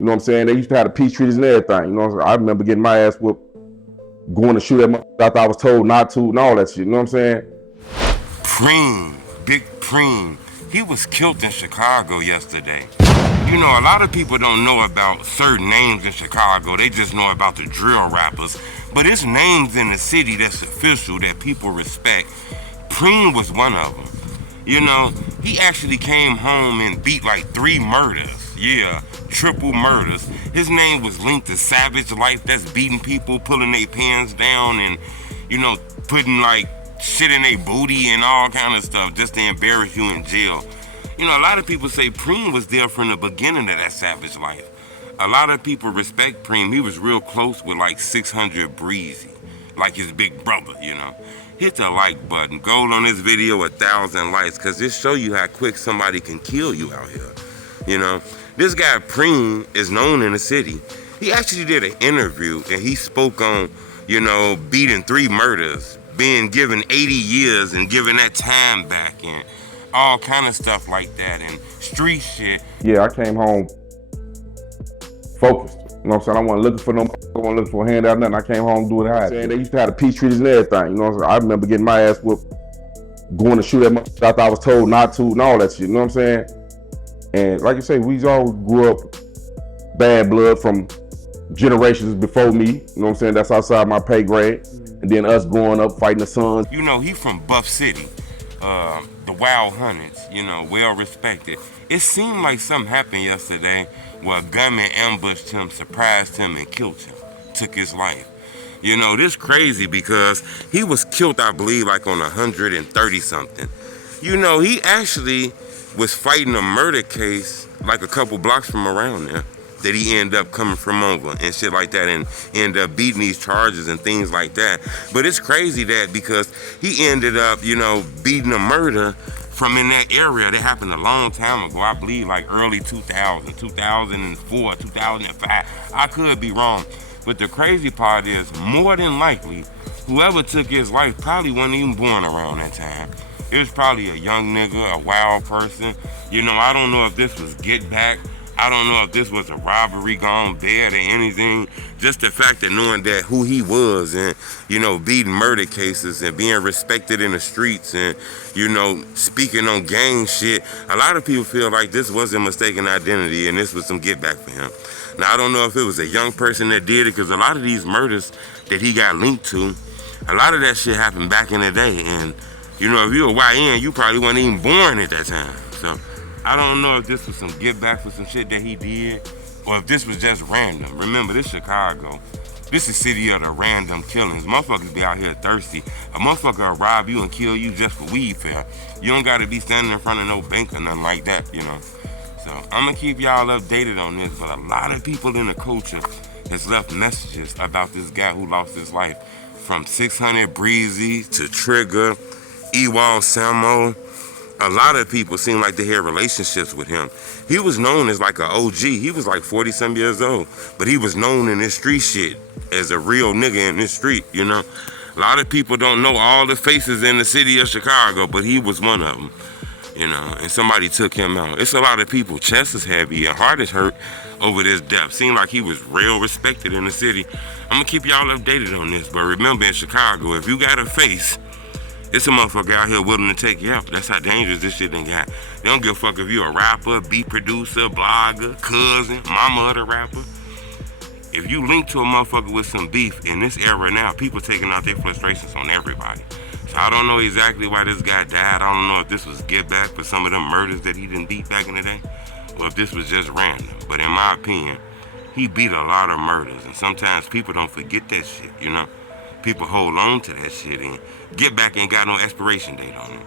You know what I'm saying? They used to have the peace treaties and everything. You know what I'm saying? I remember getting my ass whooped, going to shoot at motherfucker after I was told not to and all that shit. You know what I'm saying? Preme, Big Preme, he was killed in Chicago yesterday. You know, a lot of people don't know about certain names in Chicago. They just know about the drill rappers. But it's names in the city that's official that people respect. Preme was one of them. You know, he actually came home and beat like 3 murders. Yeah, triple murders. His name was linked to Savage Life, that's beating people, pulling their pants down, and, you know, putting like shit in their booty and all kind of stuff just to embarrass you in jail. You know, a lot of people say Preme was there from the beginning of that Savage Life. A lot of people respect Preme. He was real close with like 600 Breezy, like his big brother, you know. Hit the like button. Go on this video 1,000 likes, because this show you how quick somebody can kill you out here. You know, this guy Preme is known in the city. He actually did an interview and he spoke on, you know, beating 3 murders, being given 80 years and giving that time back and all kind of stuff like that and street shit. Yeah, I came home focused. You know what I'm saying? I wasn't looking for no, I wasn't looking for a handout, nothing. I came home doing high. They used to have the peace treaties and everything. You know what I'm saying? I remember getting my ass whooped, going to shoot at motherfucker after I was told not to and all that shit. You know what I'm saying? And like you say, we all grew up bad blood from generations before me. You know what I'm saying? That's outside my pay grade. And then us growing up fighting the Suns. You know, he from Buff City, the Wild Hunters, you know, well respected. It seemed like something happened yesterday where a gunman ambushed him, surprised him, and killed him, took his life. You know, this crazy because he was killed, I believe, like on 130 something. You know, he actually was fighting a murder case like a couple blocks from around there that he ended up coming from over and shit like that and ended up beating these charges and things like that. But it's crazy that because he ended up, you know, beating a murder from in that area that happened a long time ago. I believe like early 2000, 2004, 2005. I could be wrong. But the crazy part is, more than likely, whoever took his life probably wasn't even born around that time. It was probably a young nigga, a wild person. You know, I don't know if this was get back. I don't know if this was a robbery gone bad or anything. Just the fact of knowing that who he was and, you know, beating murder cases and being respected in the streets and, you know, speaking on gang shit. A lot of people feel like this was a mistaken identity and this was some get back for him. Now, I don't know if it was a young person that did it, because a lot of these murders that he got linked to, a lot of that shit happened back in the day. And, you know, if you were YN, you probably weren't even born at that time. So I don't know if this was some get back for some shit that he did or if this was just random. Remember, this Chicago. This is city of the random killings. Motherfuckers be out here thirsty. A motherfucker will rob you and kill you just for weed fare. You don't gotta be standing in front of no bank or nothing like that, you know. So I'm gonna keep y'all updated on this, but a lot of people in the culture has left messages about this guy who lost his life. From 600 Breezy to Trigger, Ewald Samo. A lot of people seem like they had relationships with him. He was known as like an OG. He was like 40-some years old, but he was known in this street shit as a real nigga in this street, you know. A lot of people don't know all the faces in the city of Chicago, but he was one of them, you know, and somebody took him out. It's a lot of people. Chest is heavy and heart is hurt over this death. Seemed like he was real respected in the city. I'm gonna keep y'all updated on this, but remember, in Chicago, if you got a face, it's a motherfucker out here willing to take you out. That's how dangerous this shit done got. They don't give a fuck if you a rapper, beat producer, blogger, cousin, mama of the rapper. If you link to a motherfucker with some beef in this era now, people taking out their frustrations on everybody. So I don't know exactly why this guy died. I don't know if this was get back for some of them murders that he didn't beat back in the day, or if this was just random. But in my opinion, he beat a lot of murders, and sometimes people don't forget that shit, you know? People hold on to that shit and get back ain't got no expiration date on it.